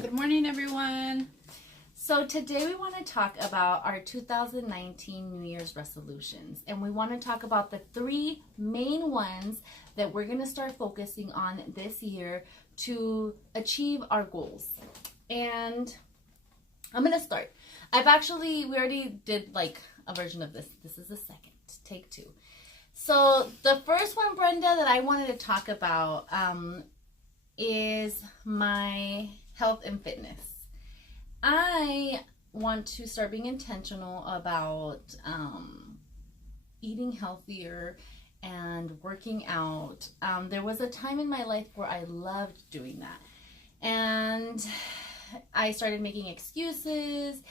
Good morning, everyone. So today we want to talk about our 2019 New Year's resolutions, and we want to talk about the three main ones that we're going to start focusing on this year to achieve our goals. And I'm going to start. We already did like a version of this. This is the second, take two. So the first one, Brenda, that I wanted to talk about is my health and fitness. I want to start being intentional about eating healthier and working out. There was a time in my life where I loved doing that. And I started making excuses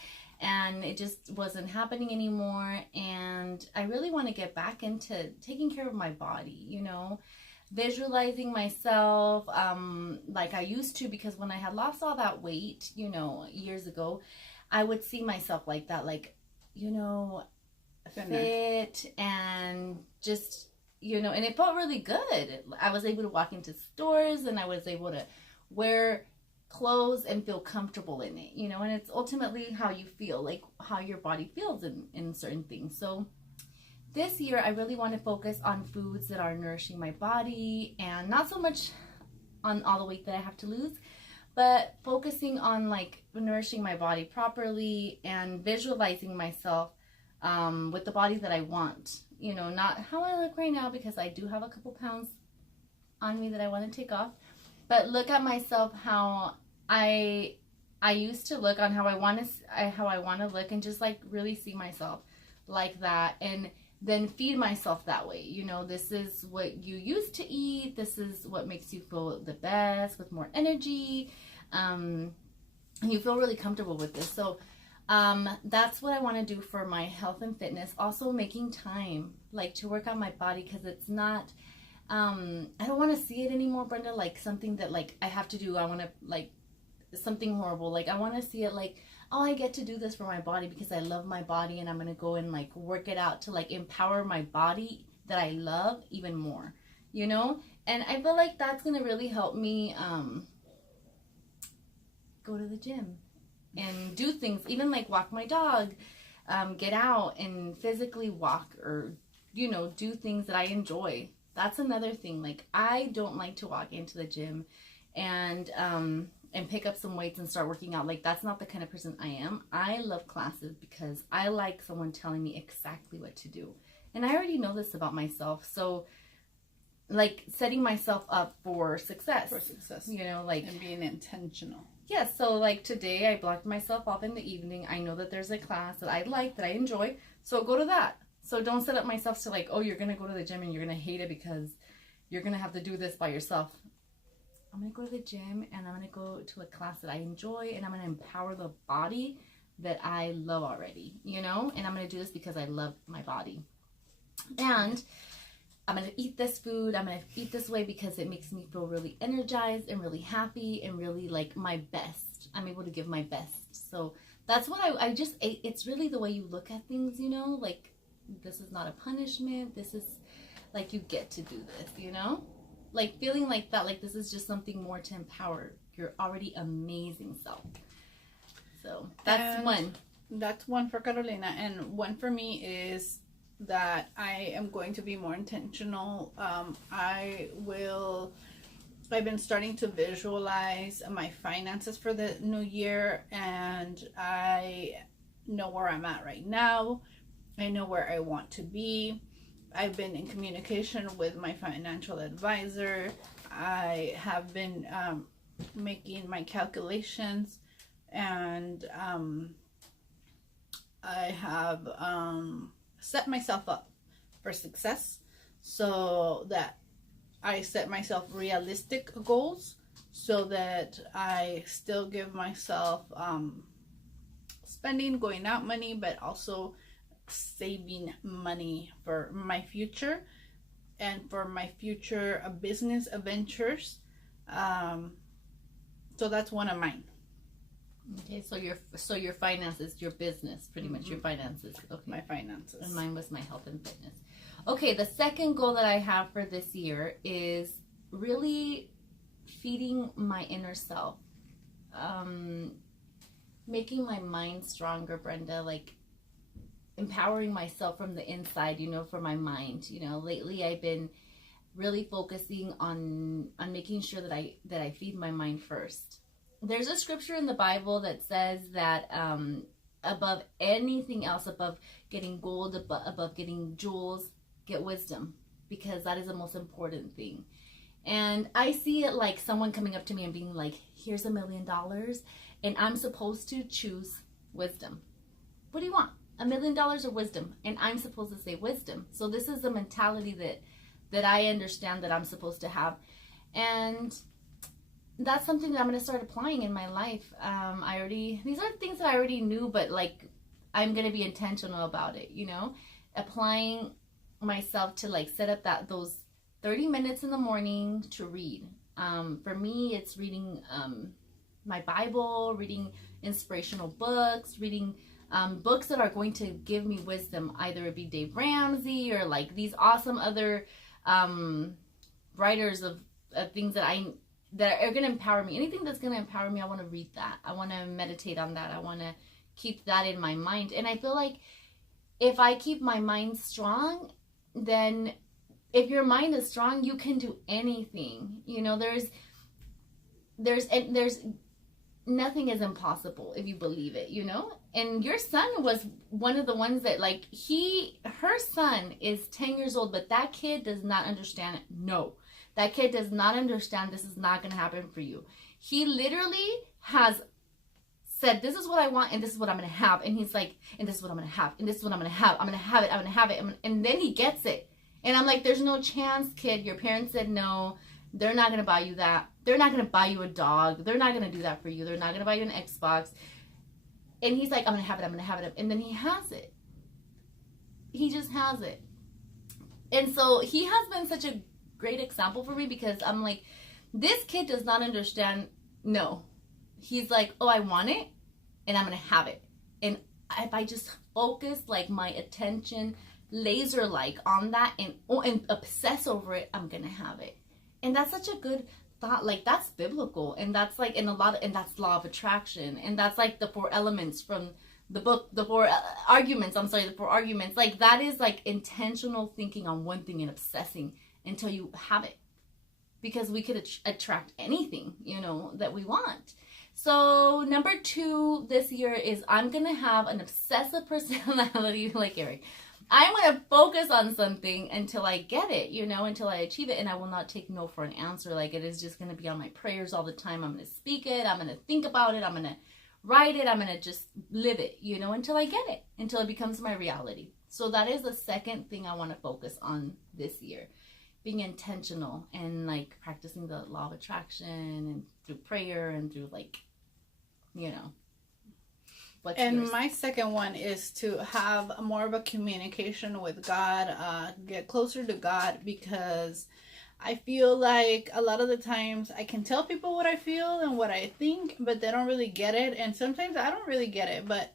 and it just wasn't happening anymore. And I really want to get back into taking care of my body, visualizing myself like I used to, because when I had lost all that weight, years ago, I would see myself like that, like, fit and just, and it felt really good. I was able to walk into stores and I was able to wear clothes and feel comfortable in it, and it's ultimately how you feel, like how your body feels in certain things. So this year, I really want to focus on foods that are nourishing my body and not so much on all the weight that I have to lose, but focusing on like nourishing my body properly and visualizing myself with the body that I want. Not how I look right now, because I do have a couple pounds on me that I want to take off, but look at myself how I used to look, on how I want to look, and just like really see myself like that, and then feed myself that way. This is what you used to eat. This is what makes you feel the best, with more energy. And you feel really comfortable with this. So that's what I want to do for my health and fitness. Also making time like to work on my body, because it's not, I don't want to see it anymore, Brenda, like something that like I have to do. I want to like something horrible. Like I want to see it like, oh, I get to do this for my body because I love my body, and I'm going to go and like work it out to like empower my body that I love even more, And I feel like that's going to really help me go to the gym and do things, even like walk my dog, get out and physically walk, or, do things that I enjoy. That's another thing. Like I don't like to walk into the gym and pick up some weights and start working out. Like that's not the kind of person I am. I love classes because I like someone telling me exactly what to do. And I already know this about myself. So like setting myself up for success. Like, and being intentional. Yeah, so like today I blocked myself off in the evening. I know that there's a class that I like, that I enjoy. So go to that. So don't set up myself to like, oh, you're going to go to the gym and you're going to hate it because you're going to have to do this by yourself. I'm going to go to the gym and I'm going to go to a class that I enjoy, and I'm going to empower the body that I love already, And I'm going to do this because I love my body. And I'm going to eat this food. I'm going to eat this way because it makes me feel really energized and really happy and really like my best. I'm able to give my best. So that's what I just ate. It's really the way you look at things, Like this is not a punishment. This is like you get to do this, Like feeling like that, like this is just something more to empower your already amazing self. So that's one. That's one for Carolina, and one for me is that I am going to be more intentional. I've been starting to visualize my finances for the new year, and I know where I'm at right now. I know where I want to be. I've been in communication with my financial advisor. I have been making my calculations, and I have set myself up for success, so that I set myself realistic goals, so that I still give myself spending, going out money, but also saving money for my future and for my future business ventures. So that's one of mine. Okay, so your finances, your business, pretty much your finances. Okay. My finances. And mine was my health and fitness. Okay, the second goal that I have for this year is really feeding my inner self. making my mind stronger, Brenda, like empowering myself from the inside, for my mind. Lately I've been really focusing on making sure that I feed my mind first. There's a scripture in the Bible that says that above anything else, above getting gold, above getting jewels, get wisdom, because that is the most important thing. And I see it like someone coming up to me and being like, here's $1 million, and I'm supposed to choose wisdom. What do you want? $1 million or wisdom? And I'm supposed to say wisdom. So this is the mentality that I understand that I'm supposed to have. And that's something that I'm going to start applying in my life. These are things that I already knew, but like, I'm going to be intentional about it, applying myself to like set up those 30 minutes in the morning to read. For me, it's reading my Bible, reading inspirational books, reading books that are going to give me wisdom. Either it be Dave Ramsey or like these awesome other writers of things that are going to empower me. Anything that's going to empower me, I want to read that. I want to meditate on that. I want to keep that in my mind. And I feel like if I keep my mind strong, then if your mind is strong, you can do anything. There's nothing is impossible if you believe it, And your son was one of the ones that like her son is 10 years old, but that kid does not understand it. No, that kid does not understand this is not going to happen for you. He literally has said, this is what I want, and this is what I'm going to have. And he's like, and this is what I'm going to have, and this is what I'm going to have. I'm going to have it. I'm going to have it. And then he gets it. And I'm like, there's no chance, kid. Your parents said no. They're not going to buy you that. They're not going to buy you a dog. They're not going to do that for you. They're not going to buy you an Xbox. And he's like, I'm going to have it. I'm going to have it. And then he has it. He just has it. And so he has been such a great example for me, because I'm like, this kid does not understand no. He's like, oh, I want it, and I'm going to have it. And if I just focus like my attention laser like on that and obsess over it, I'm going to have it. And that's such a good thought. Like, that's biblical, and that's like and that's law of attraction, and that's like the 4 elements from the book, the 4 arguments. Like, that is like intentional thinking on one thing and obsessing until you have it, because we could attract anything, that we want. So number 2 this year is I'm going to have an obsessive personality like Eric. I'm going to focus on something until I get it, until I achieve it. And I will not take no for an answer. Like, it is just going to be on my prayers all the time. I'm going to speak it. I'm going to think about it. I'm going to write it. I'm going to just live it, until I get it, until it becomes my reality. So that is the second thing I want to focus on this year. Being intentional and like practicing the law of attraction and through prayer and through like, And yours? My second one is to have more of a communication with God, get closer to God, because I feel like a lot of the times I can tell people what I feel and what I think, but they don't really get it. And sometimes I don't really get it, but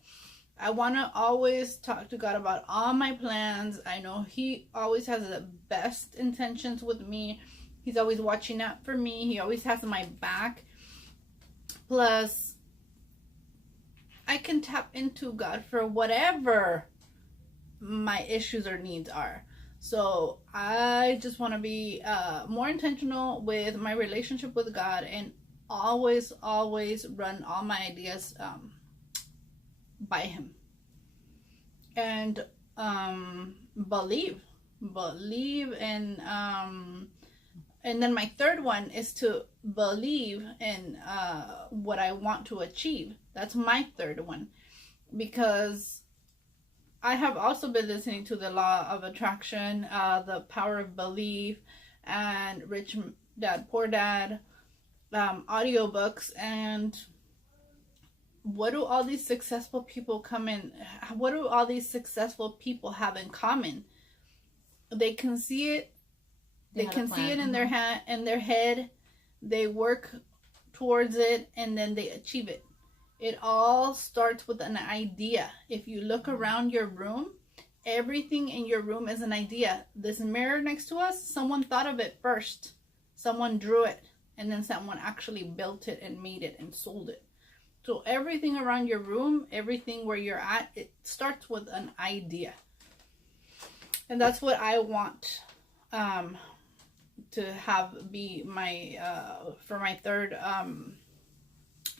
I want to always talk to God about all my plans. I know He always has the best intentions with me. He's always watching out for me. He always has my back. Plus, I can tap into God for whatever my issues or needs are. So I just want to be more intentional with my relationship with God, and always run all my ideas by Him. And believe and then my third one is to believe in what I want to achieve. That's my third one, because I have also been listening to the law of attraction, the power of belief, and Rich Dad Poor Dad audiobooks. And what do all these successful people what do all these successful people have in common? They can see it. They can see it in their head. They work towards it, and then they achieve it. It all starts with an idea. If you look around your room, everything in your room is an idea. This mirror next to us, someone thought of it first. Someone drew it. and then someone actually built it and made it and sold it. So everything around your room, everything where you're at, it starts with an idea. And that's what I want to have be my for my third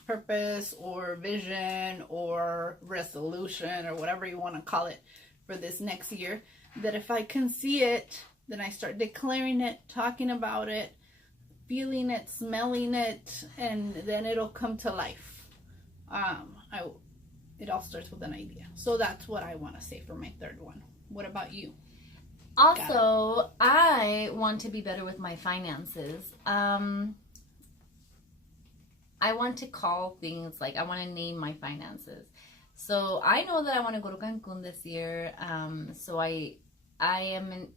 purpose or vision or resolution or whatever you want to call it for this next year. That if I can see it, then I start declaring it, talking about it, feeling it, smelling it, and then it'll come to life. It all starts with an idea. So that's what I want to say for my third one. What about you? Also, I want to be better with my finances. I want to call things like, I want to name my finances. So I know that I want to go to Cancun this year. So I'm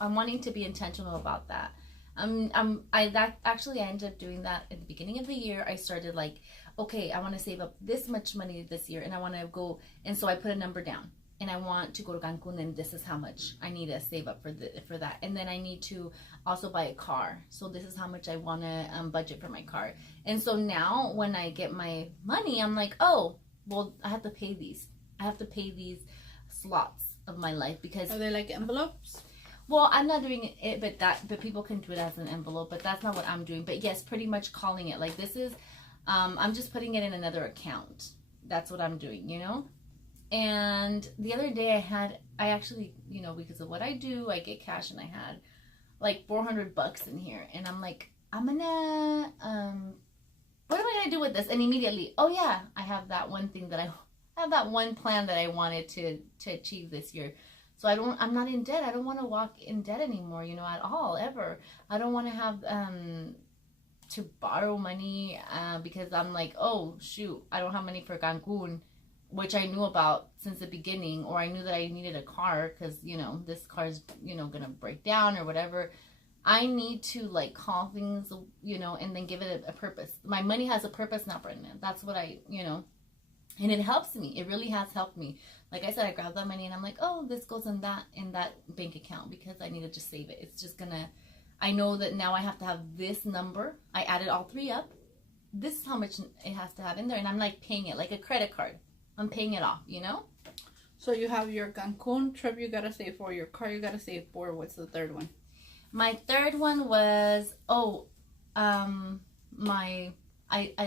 wanting to be intentional about that. I ended up doing that at the beginning of the year. I started like, okay, I want to save up this much money this year, and I want to go, and so I put a number down, and I want to go to Cancun, and this is how much I need to save up for that, and then I need to also buy a car, so this is how much I want to budget for my car. And so now when I get my money, I'm like, oh, well, I have to pay these slots of my life, because are they like envelopes? Well, I'm not doing it, but people can do it as an envelope, but that's not what I'm doing. But yes, pretty much calling it like this is, I'm just putting it in another account. That's what I'm doing, you know? And the other day I actually, you know, because of what I do, I get cash, and I had like $400 in here. And I'm like, I'm gonna, what am I gonna do with this? And immediately, oh yeah, I have that one thing that I have that one plan that I wanted to achieve this year. So I'm not in debt. I don't want to walk in debt anymore, you know, at all, ever. I don't want to have to borrow money because I'm like, oh shoot, I don't have money for Cancun, which I knew about since the beginning, or I knew that I needed a car because, you know, this car's, you know, gonna break down or whatever. I need to like call things, you know, and then give it a purpose. My money has a purpose now, Brenda. That's what I, you know, and it helps me. It really has helped me. Like I said, I grabbed that money and I'm like, oh, this goes in that bank account because I need to just save it. It's just gonna, I know that now I have to have this number. I added all three up. This is how much it has to have in there. And I'm like paying it like a credit card. I'm paying it off, you know? So you have your Cancun trip you gotta save for, your car you gotta save for. What's the third one? My third one was, I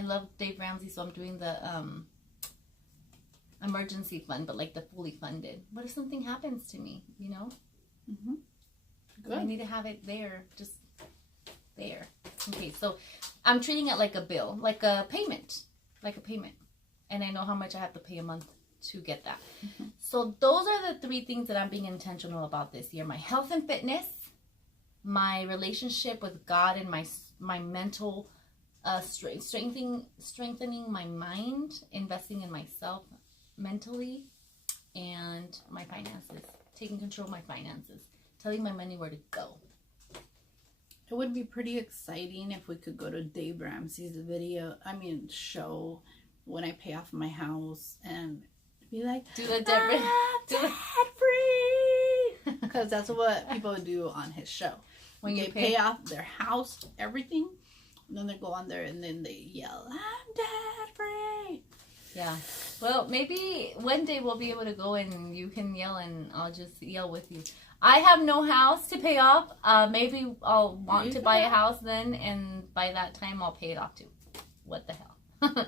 love Dave Ramsey, so I'm doing the emergency fund, but like the fully funded. What if something happens to me, you know? Mm-hmm. Good. I need to have it there, just there. Okay, so I'm treating it like a bill, like a payment. And I know how much I have to pay a month to get that. Mm-hmm. So those are the three things that I'm being intentional about this year. My health and fitness, my relationship with God, and my mental strengthening my mind, investing in myself mentally, and my finances, taking control of my finances, telling my money where to go. It would be pretty exciting if we could go to Dave Ramsey's show when I pay off my house and be like, do the debt free, because that's what people do on his show. When they pay off their house, everything, and then they go on there and then they yell, I'm debt free. Yeah. Well, maybe one day we'll be able to go and you can yell and I'll just yell with you. I have no house to pay off. Maybe I'll want to buy a house then, and by that time I'll pay it off too. What the hell?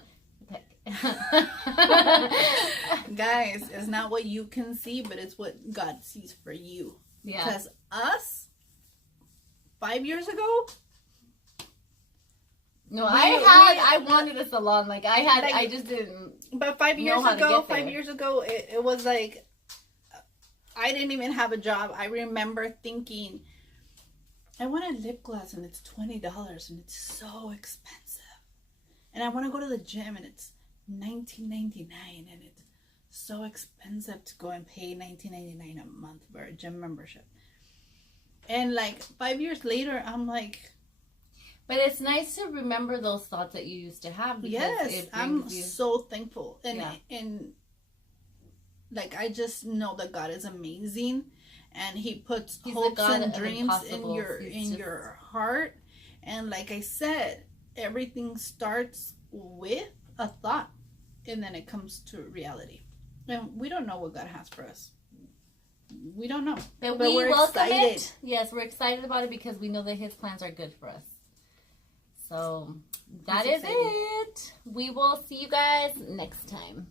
Guys, it's not what you can see, but it's what God sees for you. Yeah. Because us, 5 years ago, no, I wanted a salon. Like I just didn't. But 5 years ago, it was like, I didn't even have a job. I remember thinking, I want a lip gloss and it's $20 and it's so expensive. And I want to go to the gym and it's $19.99 and it's so expensive to go and pay $19.99 a month for a gym membership. And like 5 years later, I'm like, but it's nice to remember those thoughts that you used to have. Because yes, I'm so thankful. And like, I just know that God is amazing, and He puts hopes and dreams in your heart. And like I said, everything starts with a thought and then it comes to reality. And we don't know what God has for us. We don't know. But we welcome it. Yes, we're excited about it because we know that His plans are good for us. So that is it. We will see you guys next time.